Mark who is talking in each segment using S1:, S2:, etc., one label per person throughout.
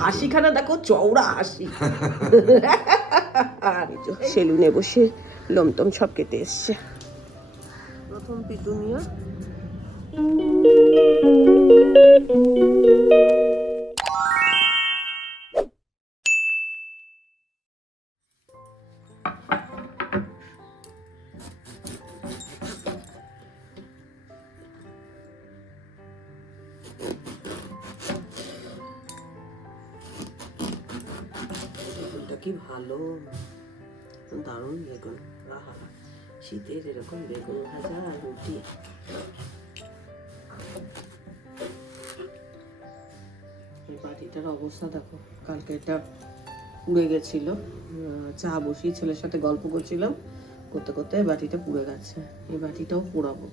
S1: হাসিখানা দেখো চওড়া হাসি। সেলুনে বসে লমটম সব কেটে এসছে। প্রথম পিটুনিয়া। কি ভালো? দারুণ বেগুন আহা শীতের এরকম বেগুন ভাজা আর রুটি। এই বাটিটার অবস্থা দেখো, কালকে এটা পুড়ে গেছিল চা বসিয়ে ছেলের সাথে গল্প করছিলাম, করতে করতে বাটিটা পুড়ে গেছে। এই বাটিটাও পোড়াবো,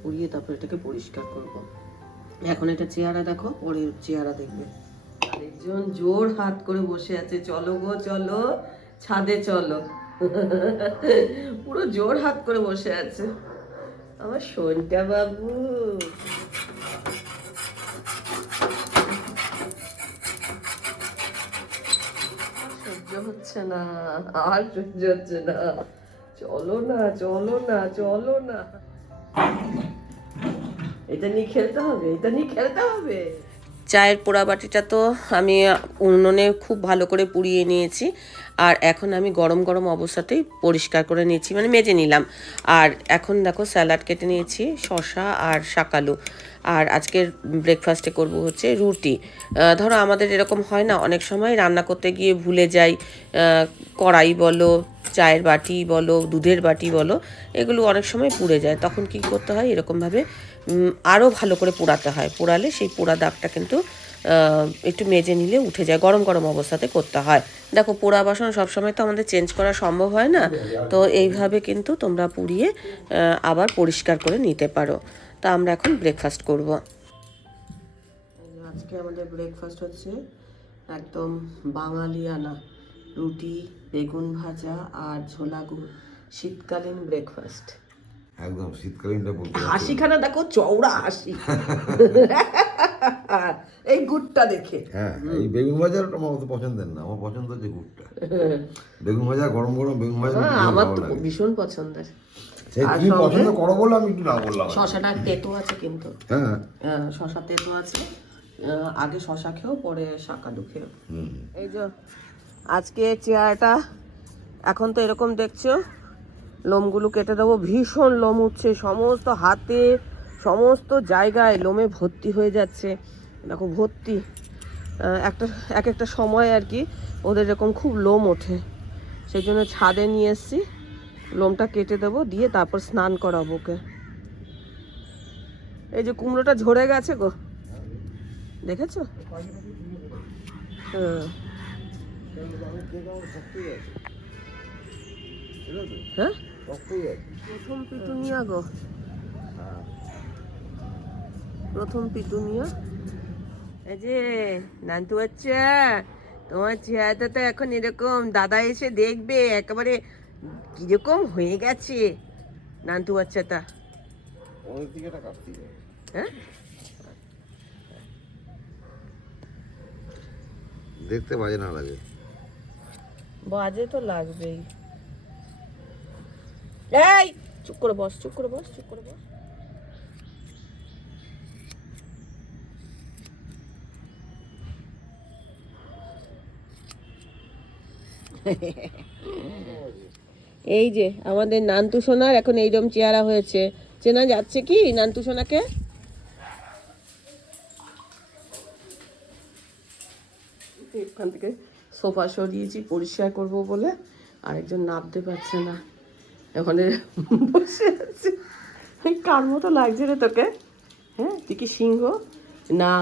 S1: পুড়িয়ে তারপর এটাকে পরিষ্কার করব। এখন এটা চেহারা দেখো পরে চেহারা দেখবে। আরেকজন জোর হাত করে বসে আছে, চলো গো, চলো, ছাদে চলো। পুরো জোর হাত করে বসে আছে। আমার সোনটা বাবু। সহ্য হচ্ছে না, আর সহ্য হচ্ছে না। চলো না চলো না চলো না। এটা নিয়ে খেলতে হবে, এটা নিয়ে খেলতে হবে। চায়ের পোড়া বাটিটা তো আমি উনুনে খুব ভালো করে পুড়িয়ে নিয়েছি। আর এখন আমি গরম গরম অবস্থাতেই পরিষ্কার করে নিয়েছি মানে মেজে নিলাম। আর এখন দেখো স্যালাড কেটে নিয়েছি শশা আর শাকালু আর আজকের ব্রেকফাস্টে করব হচ্ছে রুটি। ধরো আমাদের এরকম হয় না, অনেক সময় রান্না করতে গিয়ে ভুলে যাই। কড়াই বলো, চায়ের বাটি বলো, দুধের বাটি বলো, এগুলো অনেক সময় পুড়ে যায়। তখন কি করতে হয়? এরকমভাবে আরও ভালো করে পোড়াতে হয়। পোড়ালে সেই পোড়া দাগটা কিন্তু একটু মেজে নিলে উঠে যায়, গরম গরম অবস্থাতে করতে হয়। দেখো, পোড়া বাসন সবসময় তো আমাদের চেঞ্জ করা সম্ভব হয় না, তো এইভাবে কিন্তু তোমরা পুড়িয়ে আবার পরিষ্কার করে নিতে পারো। তা আমরা এখন ব্রেকফাস্ট করব। আজকে আমাদের ব্রেকফাস্ট হচ্ছে একদম বাঙালিয়ানা রুটি, বেগুন ভাজা আর ছোলা গুড় শীতকালীন ব্রেকফাস্ট
S2: একদম শীতকালীনটা বলতে
S1: হাসিখানা দেখো চওড়া হাসি। এই গুড়টা দেখে।
S2: হ্যাঁ এই বেগুন ভাজাটা আমার অত পছন্দের না আমার পছন্দ হচ্ছে গুড়টা। বেগুন ভাজা গরম গরম বেগুন ভাজা
S1: হ্যাঁ, আমার তো ভীষণ পছন্দের।
S2: সেই
S1: আর
S2: তুমি
S1: সঙ্গে-
S2: পছন্দ করো বলে আমি একটু না বললাম
S1: শশাটা তেতো আছে কিন্তু।
S2: হ্যাঁ।
S1: শশা তেতো আছে। আগে শশা খেও পরে শাকালু খেও। এই যে আজকে চেয়ারটা এখন তো এরকম দেখছ লোমগুলো কেটে দেবো। ভীষণ লোম উঠছে। সমস্ত হাতে, সমস্ত জায়গায় লোমে ভর্তি হয়ে যাচ্ছে। দেখো, ভর্তি। একটা, এক একটা সময় আর কি ওদের এরকম খুব লোম ওঠে। সেই জন্য ছাদে নিয়ে এসছি। লোমটা কেটে দেবো, দিয়ে তারপর স্নান করাবো ওকে। এই যে কুমড়োটা ঝরে গেছে গো। দেখেছ? হ্যাঁ। হ্যাঁ? প্রথম পিটুনিয়া গো। প্রথম পিটুনিয়া। এই যে নান্তু বাচ্চা তোমার চেহারাটা তো এখন এরকম দাদা এসে দেখবে একেবারে কীরকম হয়ে গেছে নান্তু বাচ্চাটা। হ্যাঁ?
S2: দেখতে বাজে না লাগে।
S1: বাজে তো লাগবেই। এই, চুপ করে বস, চুপ করে বস, চুপ করে বস। এই যে আমাদের নান্তু সোনার এখন এইরকম চেহারা হয়েছে। চেনা যাচ্ছে কি নান্তু সোনাকে? এখান থেকে সোফা সরিয়েছি, পরিষ্কার করব বলে। আরেকজন নামতে পারছে না। ওখানে বসে আছে। কার মতো লাগছে রে তোকে? হ্যাঁ তুই কি সিংহ? না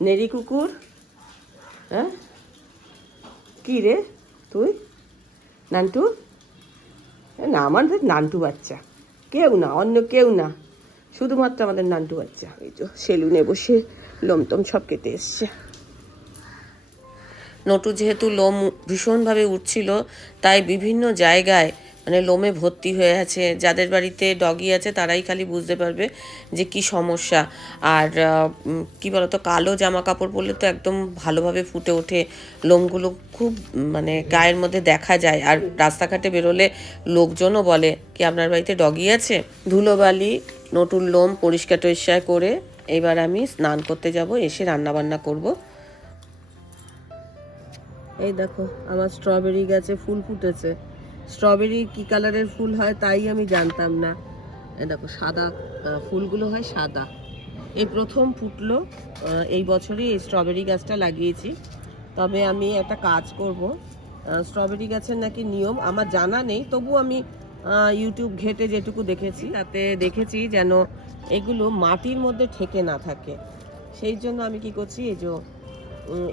S1: নেরি কুকুর? হ্যাঁ? কি রে তুই? নান্টু? না আমাদের নান্টু বাচ্চা। কেউ না অন্য কেউ না। শুধুমাত্র আমাদের নান্টু বাচ্চা। এই তো সেলুনে বসে লোমটম সব কেটে এসছে। নটু যেহেতু লোম ভীষণভাবে উঠছিল তাই বিভিন্ন জায়গায় মানে লোমে ভর্তি হয়ে আছে। যাদের বাড়িতে ডগি আছে, তারাই খালি বুঝতে পারবে যে কি সমস্যা। আর কি বলতো, কালো জামা কাপড় পরলে তো একদম ভালোভাবে ফুটে ওঠে। লোমগুলো খুব মানে গায়ের মধ্যে দেখা যায়। আর রাস্তাঘাটে বেরোলে লোকজনও বলে কি, আপনার বাড়িতে ডগি আছে? ধুলোবালি, নতুন লোম পরিষ্কার টরিষ্কার করে এবার আমি স্নান করতে যাব, এসে রান্না বান্না করব। এই দেখো, আমার স্ট্রবেরি গাছে ফুল ফুটেছে। স্ট্রবেরি কি কালারের ফুল হয় তাই আমি জানতাম না। দেখো, সাদা ফুলগুলো হয় সাদা। এই প্রথম ফুটলো এই বছরই এই স্ট্রবেরি গাছটা লাগিয়েছি। তবে আমি একটা কাজ করব স্ট্রবেরি গাছের নাকি নিয়ম, আমার জানা নেই তবু আমি ইউটিউব ঘেটে যেটুকু দেখেছি, তাতে দেখেছি যেন এগুলো মাটির মধ্যে ঠেকে না থাকে। সেই জন্য আমি কি করছি, এই যে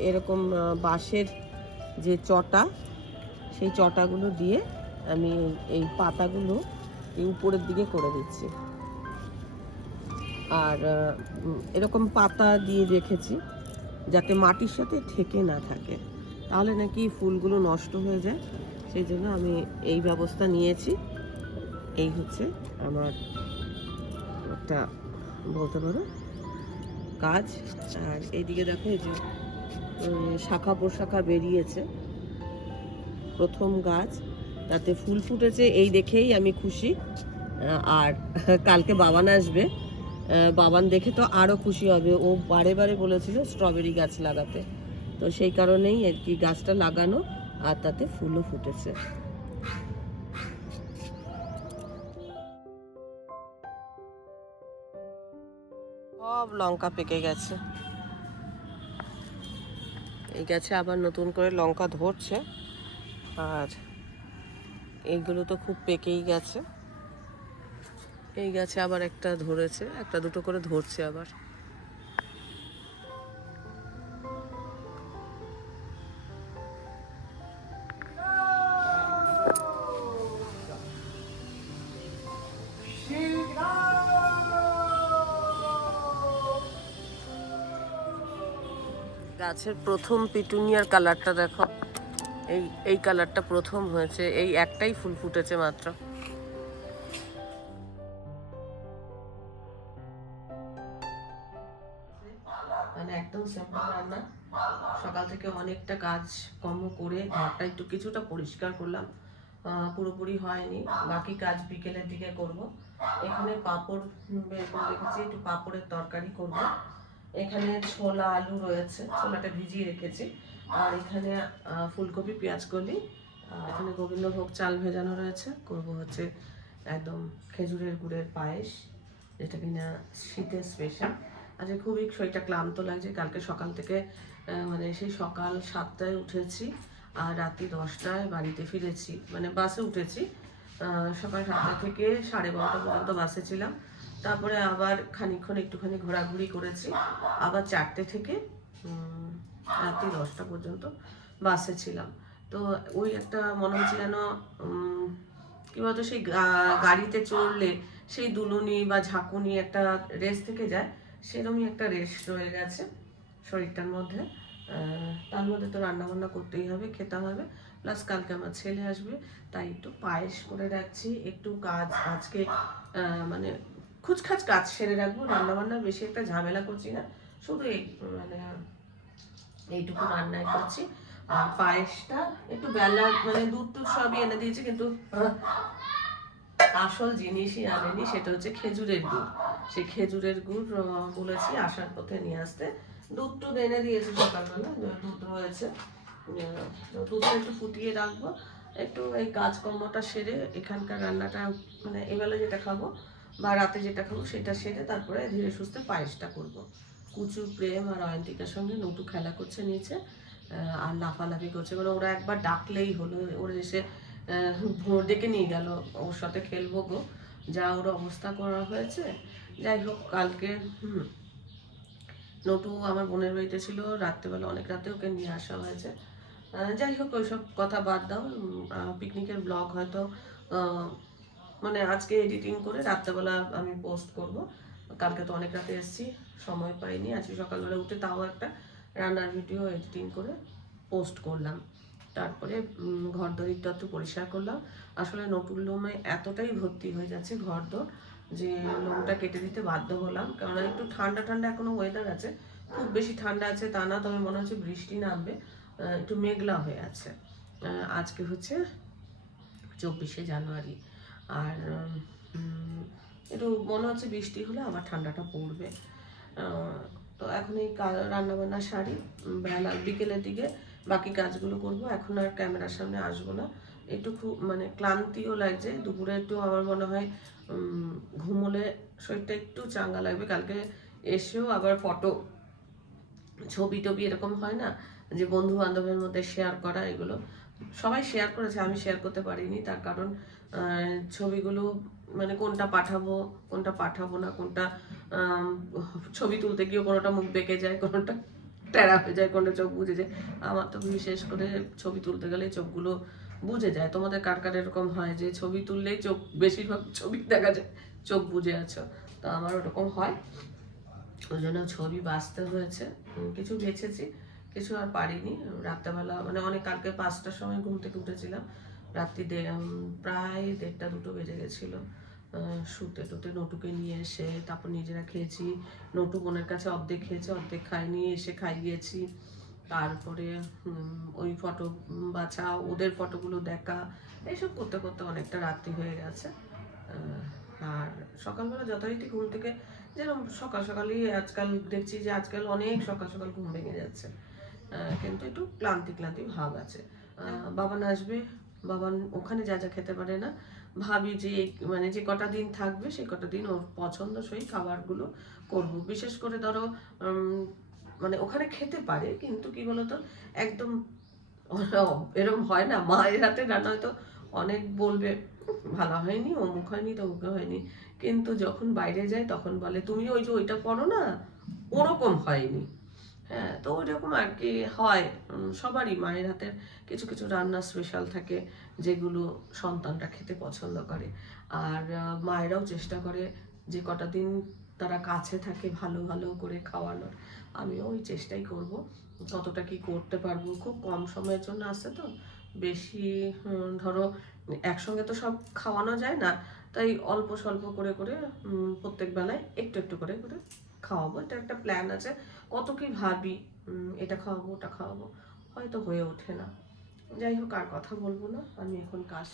S1: এরকম বাঁশের যে চটা, সেই চটাগুলো দিয়ে আমি এই- পাতাগুলো এই উপরের দিকে করে দিচ্ছি। আর এরকম পাতা দিয়ে রেখেছি যাতে মাটির সাথে ঠেকে না থাকে। তাহলে নাকি ফুলগুলো নষ্ট হয়ে যায়। সেই জন্য আমি এই ব্যবস্থা নিয়েছি। এই হচ্ছে আমার একটা বলতে পারো কাজ। আর এইদিকে দেখো এই যে শাখা পোশাখা বেরিয়েছে। প্রথম গাছ। তাতে ফুল ফুটেছে, এই দেখেই আমি খুশি। আর কালকে বাবান আসবে। বাবান দেখে তো আরও খুশি হবে। ও বারে বারে বলেছিল স্ট্রবেরি গাছ লাগাতে। তো সেই কারণেই আর কি গাছটা লাগানো, আর তাতে ফুলও ফুটেছে। সব লঙ্কা পেকে গেছে। এই গাছে আবার নতুন করে লঙ্কা ধরছে। আর এইগুলো তো খুব পেকেই গেছে। এই গাছে আবার একটা ধরেছে, একটা দুটো করে ধরছে আবার। গাছের প্রথম পিটুনিয়ার কালারটা দেখো। এই এই কালারটা প্রথম হয়েছে, এই একটাই ফুল ফুটেছে মাত্র। মানে সকাল থেকে অনেকটা কাজ কর্ম করে ঘরটা একটু কিছুটা পরিষ্কার করলাম। পুরোপুরি হয়নি। বাকি কাজ বিকেলের দিকে করব। এখানে পাঁপড় বের করে রেখেছি, একটু পাঁপড়ের তরকারি করব। এখানে ছোলা আলু রয়েছে, ছোলাটা ভিজিয়ে রেখেছি। আর এখানে ফুলকপি, পেঁয়াজ কলি আর এখানে গোবিন্দভোগ চাল ভেজানো রয়েছে। করব হচ্ছে একদম খেজুরের গুড়ের পায়েস, যেটা কিনা শীতের স্পেশাল আজকে খুবই শরীরটা ক্লান্ত লাগছে। কালকে সকাল থেকে মানে সেই সকাল সাতটায় উঠেছি আর রাত্রি দশটায় বাড়িতে ফিরেছি। মানে বাসে উঠেছি। সকাল সাতটা থেকে সাড়ে বারোটা পর্যন্ত বাসে ছিলাম। তারপরে আবার খানিকক্ষণ একটুখানি ঘোরাঘুরি করেছি। আবার চারটে থেকে রাত্রি দশটা পর্যন্ত বাসে ছিলাম। তো ওই একটা মনে হচ্ছে যেন কি বলতো, সেই গাড়িতে চড়লে সেই দুলুনি বা ঝাঁকুনি একটা রেস থেকে যায় সেরকমই একটা রেস রয়ে গেছে শরীরটার মধ্যে। তার মধ্যে তো রান্না বান্না করতেই হবে, খেতে হবে। প্লাস কালকে আমার ছেলে আসবে, তাই একটু পায়েস করে রাখছি, একটু কাজ আজকে মানে খুচখাচ কাজ সেরে রাখব। রান্নাবান্না বেশি একটা ঝামেলা করছি না, শুধু এই মানে এইটুকু রান্নাই করছি। আর পায়েসটা একটু বেলা মানে দুধ টুধ সবই এনে দিয়েছি, কিন্তু আসল জিনিসই আনেনি, সেটা হচ্ছে খেজুরের গুড়। সেই খেজুরের গুড় বলেছি আসার পথে নিয়ে আসতে। দুধ টুধ এনে দিয়েছি সকালবেলা, দুধ রয়েছে। দুধটা একটু ফুটিয়ে রাখব। একটু এই কাজকর্মটা সেরে এখানকার রান্নাটা মানে এবেলা যেটা খাব বা রাতে যেটা খাব সেটা সেরে তারপরে ধীরে সুস্থে পায়েসটা করব। কুচু প্রেম আর অয়ন্তিকার সঙ্গে নটু খেলা করছে নিচে আর লাফালাফি করছে। মানে ওরা একবার ডাকলেই হলো, ওরা এসে ভোর ডেকে নিয়ে গেল, ওর সাথে খেলব গো। যা ওর অবস্থা করা হয়েছে। যাই হোক, কালকে নটু আমার বোনের বাড়িতে ছিল, রাত্রেবেলা অনেক রাতে ওকে নিয়ে আসা হয়েছে। যাই হোক, ওইসব কথা বাদ দাও। পিকনিকের ব্লগ হয়তো মানে আজকে এডিটিং করে রাত্রেবেলা আমি পোস্ট করব। কালকে তো অনেক রাতে এসেছি, সময় পাইনি, আজকে সকালবেলা উঠে তাও একটা রান্নার ভিডিও এডিটিং করে পোস্ট করলাম। তারপরে ঘর দরিদ্র একটু পরিষ্কার করলাম। আসলে নতুন লোমে এতটাই ভর্তি হয়ে যাচ্ছে ঘর দর যে লোমটা কেটে দিতে বাধ্য হলাম। কারণ একটু ঠান্ডা ঠান্ডা এখনও ওয়েদার আছে, খুব বেশি ঠান্ডা আছে তা না, তবে মনে হচ্ছে বৃষ্টি নামবে একটু মেঘলা হয়ে আছে। আজকে হচ্ছে চব্বিশে জানুয়ারি। আর একটু মনে হচ্ছে বৃষ্টি হলে আবার ঠান্ডাটা পড়বে। তো এখন এই রান্না বান্না সারি বেলা, বিকেলের দিকে বাকি কাজগুলো করব। এখন আর ক্যামেরার সামনে আসব না। একটু খুব মানে ক্লান্তিও লাগছে। দুপুরে একটু আমার মনে হয় ঘুমোলে শরীরটা একটু চাঙ্গা লাগবে। কালকে এসেও আবার ফটো, ছবি টবি এরকম হয় না যে বন্ধু বান্ধবের মধ্যে শেয়ার করা এগুলো। সবাই শেয়ার করেছে, আমি শেয়ার করতে পারিনি। তার কারণ ছবিগুলো মানে কোনটা পাঠাবো কোনটা পাঠাবো না, কোনটা ছবি তুলতে গিয়ে কোনোটা মুখ বেঁকে যায়, কোনোটা টেরা হয়ে যায়, কোনটা চোখ বুঝে যায়। আমার তো বিশেষ করে ছবি তুলতে গেলে চোখগুলো বুঝে যায়। তোমাদের কার কার এরকম হয় যে ছবি তুললেই চোখ, বেশিরভাগ ছবি দেখা যায়, চোখ বুঝে আছো? তো আমার ওরকম হয়। ওই জন্য ছবি বাঁচতে হয়েছে। কিছু বেছেছি, কিছু আর পারিনি। রাত্রেবেলা মানে অনেক কালকে পাঁচটার সময় ঘুম থেকে উঠেছিলাম। রাত্রি প্রায় দেড়টা দুটো বেজে গেছিল। শুতে টুতে নটুকে নিয়ে এসে তারপর নিজেরা খেয়েছি। নটু বোনের কাছে অর্ধেক খেয়েছে, অর্ধেক খাইনি এসে খাইয়েছি তারপরে ওই ফটো বাছা, ওদের ফটোগুলো দেখা এইসব করতে করতে অনেকটা রাত্রি হয়ে গেছে। আর সকালবেলা যথারীতি ঘুম থেকে যেরকম সকাল সকালই আজকাল দেখছি যে আজকাল অনেক সকাল সকাল ঘুম ভেঙে যাচ্ছে। কিন্তু একটু ক্লান্তি ক্লান্তি ভাব আছে। বাবান আসবে বাবান ওখানে যা যা খেতে পারে না। ভাবি যে মানে যে কটা দিন থাকবে, সেই কটা দিন ওর পছন্দসই খাবারগুলো করব। বিশেষ করে ধরো মানে ওখানে খেতে পারে, কিন্তু কি বলতো, একদম এরকম হয় না। মায়ের হাতে রান্না হয়তো অনেক বলবে, ভালো হয়নি, অমুক হয়নি, তমুক হয়নি। কিন্তু যখন বাইরে যায় তখন বলে, তুমি ওই যে ওইটা করো না, ওরকম হয়নি। হ্যাঁ তো ওইরকম আর কি হয়। সবারই মায়ের হাতের কিছু কিছু রান্না স্পেশাল থাকে যেগুলো সন্তানরা খেতে পছন্দ করে। আর মায়েরাও চেষ্টা করে যে কটা দিন তারা কাছে থাকে ভালো ভালো করে খাওয়ানোর। আমিও ওই চেষ্টাই করব। কতটা কি করতে পারব, খুব কম সময়ের জন্য আসছে তো। বেশি ধরো একসঙ্গে তো সব খাওয়ানো যায় না। তাই অল্প, স্বল্প করে করে প্রত্যেক বেলায় একটু একটু করে করে খাওয়াবো। এটা একটা প্ল্যান আছে। কত কি ভাবি এটা খাওয়াবো, ওটা খাওয়াবো, হয়তো হয়ে ওঠে না। যাই হোক, আর কথা বলব না, আমি এখন কাজ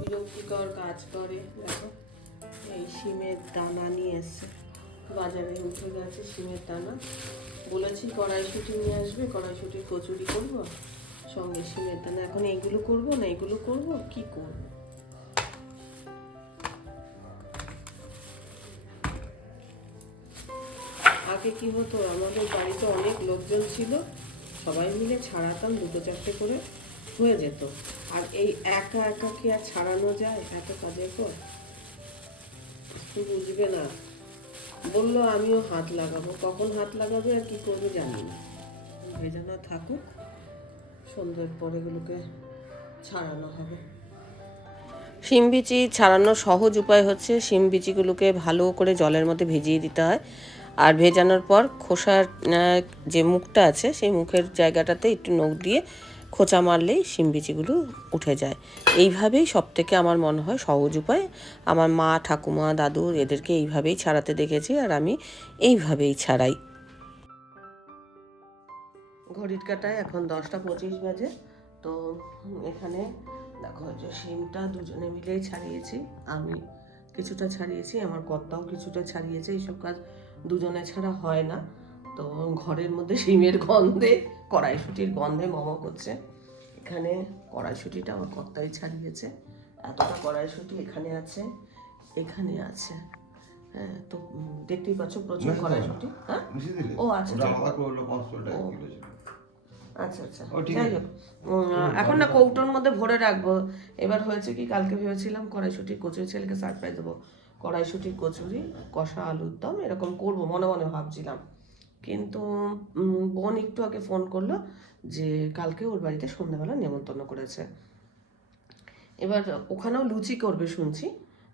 S1: বিরক্তিকর কাজ করে, দেখো, এই সিমের দানা নিয়ে এসছে। বাজারে উঠে গেছে শিমের দানা। বলেছি, কড়াইশুটি নিয়ে আসবে, কড়াইশুটির কচুরি করব, সঙ্গে শিমের দানা। এখন এইগুলো করব না এগুলো করব? কি করব? আগে কি হতো, আমাদের বাড়িতে অনেক লোকজন ছিল, সবাই মিলে ছাড়াতাম, দুটো চারটে করে হয়ে যেত। আর এই একা একা কি আর ছাড়ানো যায়? এত কাজের পর? বুঝবে না। বলল, আমিও হাত লাগাবো। কখন হাত লাগাবে আর কি করবে জানি না। ভেজানো থাকুক, সন্ধ্যের পরে এগুলোকে ছাড়ানো হবে। শিম বিচি ছাড়ানোর সহজ উপায় হচ্ছে শিম বিচিগুলোকে ভালো করে জলের মধ্যে ভিজিয়ে দিতে হয়। আর ভেজানোর পর খোসার যে মুখটা আছে, সেই মুখের জায়গাটাতে একটু নখ দিয়ে খোঁচা মারলেই শিম বিচিগুলো উঠে যায়। এইভাবেই সব থেকে আমার মনে হয় সহজ উপায়। আমার মা, ঠাকুমা, দাদু এদেরকে এইভাবেই ছাড়াতে দেখেছি আর আমি এইভাবেই ছাড়াই। ঘড়ির কাটায় এখন দশটা পঁচিশ বাজে। তো এখানে দেখো যে শিমটা দুজনে মিলেই ছাড়িয়েছি। আমি কিছুটা ছাড়িয়েছি, আমার কর্তাও কিছুটা ছাড়িয়েছে। এইসব কাজ দুজনে ছাড়া হয় না। তো ঘরের মধ্যে শিমের গন্ধে কড়াইশুটির গন্ধে মম করছে। এখানে কড়াইশুটিটা আমার কর্তাই ছাড়িয়েছে। এতটা কড়াইশুটি এখানে আছে এখানে আছে। হ্যাঁ তো দেখতেই পাচ্ছ প্রচুর কড়াইশুটি। হ্যাঁ? ও, আচ্ছা, আচ্ছা। আচ্ছা আচ্ছা। যাই হোক। এখন না কৌটোর মধ্যে ভরে রাখব। এবার হয়েছে কি কালকে ভেবেছিলাম কড়াইশুটির কচুরি ছেলেকে সারপ্রাইজ দেবো। কড়াইশুটির কচুরি কষা আলুর দম এরকম করব মনে মনে ভাবছিলাম। কিন্তু বোন একটু আগে ফোন করল যে, কালকে ওর বাড়িতে সন্ধ্যাবেলা নেমন্তন্ন করেছে। এবার ওখানেও লুচি করবে শুনছি।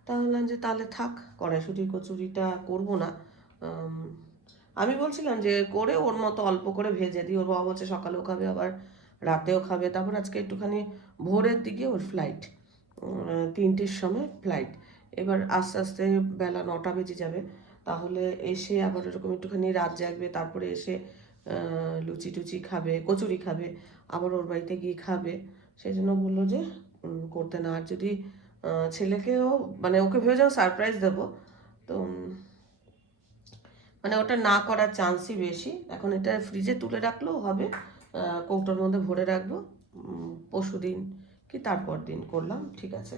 S1: তাহলে যে, তাহলে থাক, কড়াইশুটি, কচুরিটা করব না। আমি বলছিলাম যে, করে ওর মতো অল্প করে ভেজে দিই। ওর বাবা বলছে সকালেও খাবে, আবার রাতেও খাবে। তারপর আজকে একটুখানি ভোরের দিকে ওর ফ্লাইট তিনটের সময় ফ্লাইট এবার আস্তে আস্তে বেলা নটা বেজে যাবে। তাহলে এসে আবার ওরকম একটুখানি রাত জাগবে, তারপরে এসে লুচি টুচি খাবে, কচুরি খাবে, আবার ওর বাড়িতে গিয়ে খাবে। সেই জন্য বলল যে করতে না। আর যদি ছেলেকেও মানে ওকে ভেবেও সারপ্রাইজ দেবো। তো মানে ওটা না করার চান্সই বেশি। এখন এটা ফ্রিজে তুলে রাখলেও হবে কৌটোর মধ্যে ভরে রাখব। পরশু দিন কি তারপর দিন করলাম, ঠিক আছে।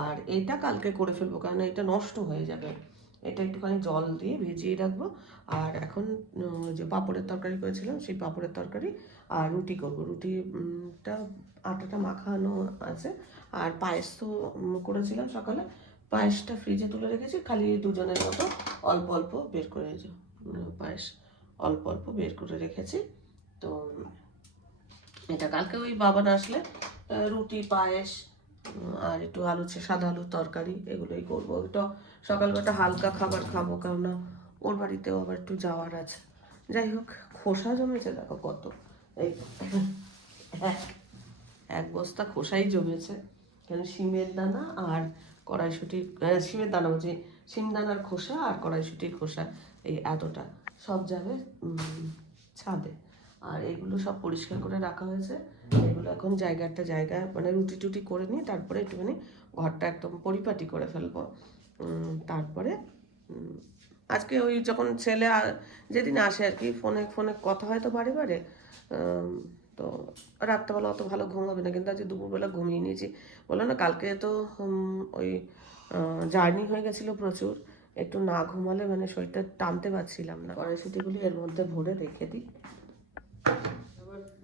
S1: আর এটা কালকে করে ফেলব কারণ এটা নষ্ট হয়ে যাবে। এটা একটুখানি জল দিয়ে ভিজিয়ে রাখব। আর এখন যে পাঁপড়ের তরকারি করেছিলাম, সেই পাঁপড়ের তরকারি আর রুটি করব। রুটিটা, আটাটা মাখানো আছে। আর পায়েস তো করেছিলাম সকালে। পায়েসটা ফ্রিজে তুলে রেখেছি, খালি দুজনের মতো অল্প অল্প বের করে পায়েস অল্প অল্প বের করে রেখেছি। তো, এটা কালকে ওই বাবা আসলে রুটি, পায়েস আর একটু আলু সাদা আলুর তরকারি এগুলোই করব। ওইটা সকালবেলা হালকা খাবার খাব কেননা ওর বাড়িতেও আবার একটু যাওয়ার আছে। যাই হোক খোসা জমেছে দেখো কত। এই এক বস্তা খোসাই জমেছে। কেন শিমের দানা আর কড়াইশুটির আহ, শিমের দানা বলছি শিম দানার খোসা আর কড়াইশুটির খোসা এই এতটা। সব যাবে ছাদে। আর এগুলো সব পরিষ্কার করে রাখা হয়েছে। এগুলো এখন জায়গা একটা জায়গায় মানে রুটি টুটি করে নিয়ে তারপরে একটুখানি ঘরটা একদম পরিপাটি করে ফেলব। তারপরে আজকে ওই যখন ছেলে যেদিন আসে আর কি, ফোনে ফোনে কথা হয় তো বারে বারে তো রাত্রেবেলা অত ভালো ঘুম হবে না, কিন্তু আজকে দুপুরবেলা ঘুমিয়ে নিয়েছি। বলল না, কালকে তো ওই জার্নি হয়ে গেছিল প্রচুর, একটু না ঘুমালে মানে শরীরটা টানতে পারছিলাম না। কড়াইশুটিগুলি এর মধ্যে ভরে রেখে দিই।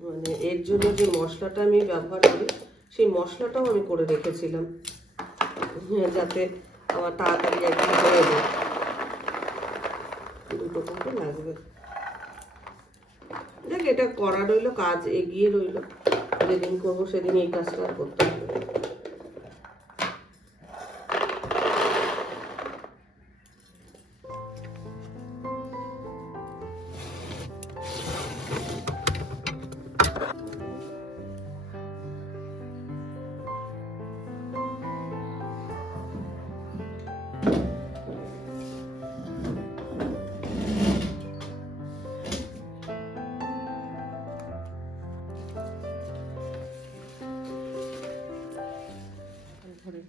S1: মানে এর জন্য যে মশলাটা আমি ব্যবহার করি সেই মশলাটাও আমি করে রেখেছিলাম। হ্যাঁ, যাতে আমার তাড়াতাড়ি একদম হয়ে যায়। দুটো কিন্তু লাগবে। দেখ এটা করা রইল কাজ এগিয়ে রইল। যেদিন করব সেদিন এই কাজটা করতে হবে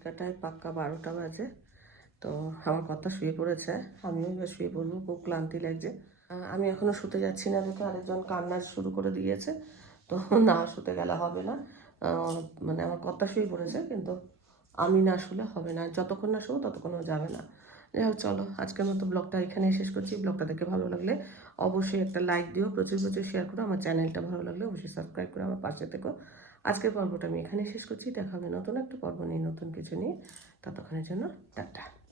S1: কাটায় পাক্কা বারোটা বাজে। তো আমার কথা শুয়ে পড়েছে, আমিও এবার শুয়ে পড়ব, খুব ক্লান্তি লাগছে। আমি এখনও শুতে যাচ্ছি না দেখে আরেকজন কান্না শুরু করে দিয়েছে। তো না শুতে গেলে হবে না। মানে আমার কথা শুয়ে পড়েছে, কিন্তু আমি না শুলে হবে না। যতক্ষণ না শুবো ততক্ষণ যাবে না। যাই হোক, চলো, আজকের মতো ব্লগটা এখানেই শেষ করছি। ব্লগটা দেখে ভালো লাগলে অবশ্যই একটা লাইক দিও, প্রচুর প্রচুর শেয়ার করো। আমার চ্যানেলটা ভালো লাগলে অবশ্যই সাবস্ক্রাইব করে আমার পাশে থেকো। আজকের পর্বটা আমি এখানে শেষ করছি। দেখা হবে নতুন একটা পর্ব নিয়ে, নতুন কিছু নিয়ে। ততক্ষণের জন্য টাটা।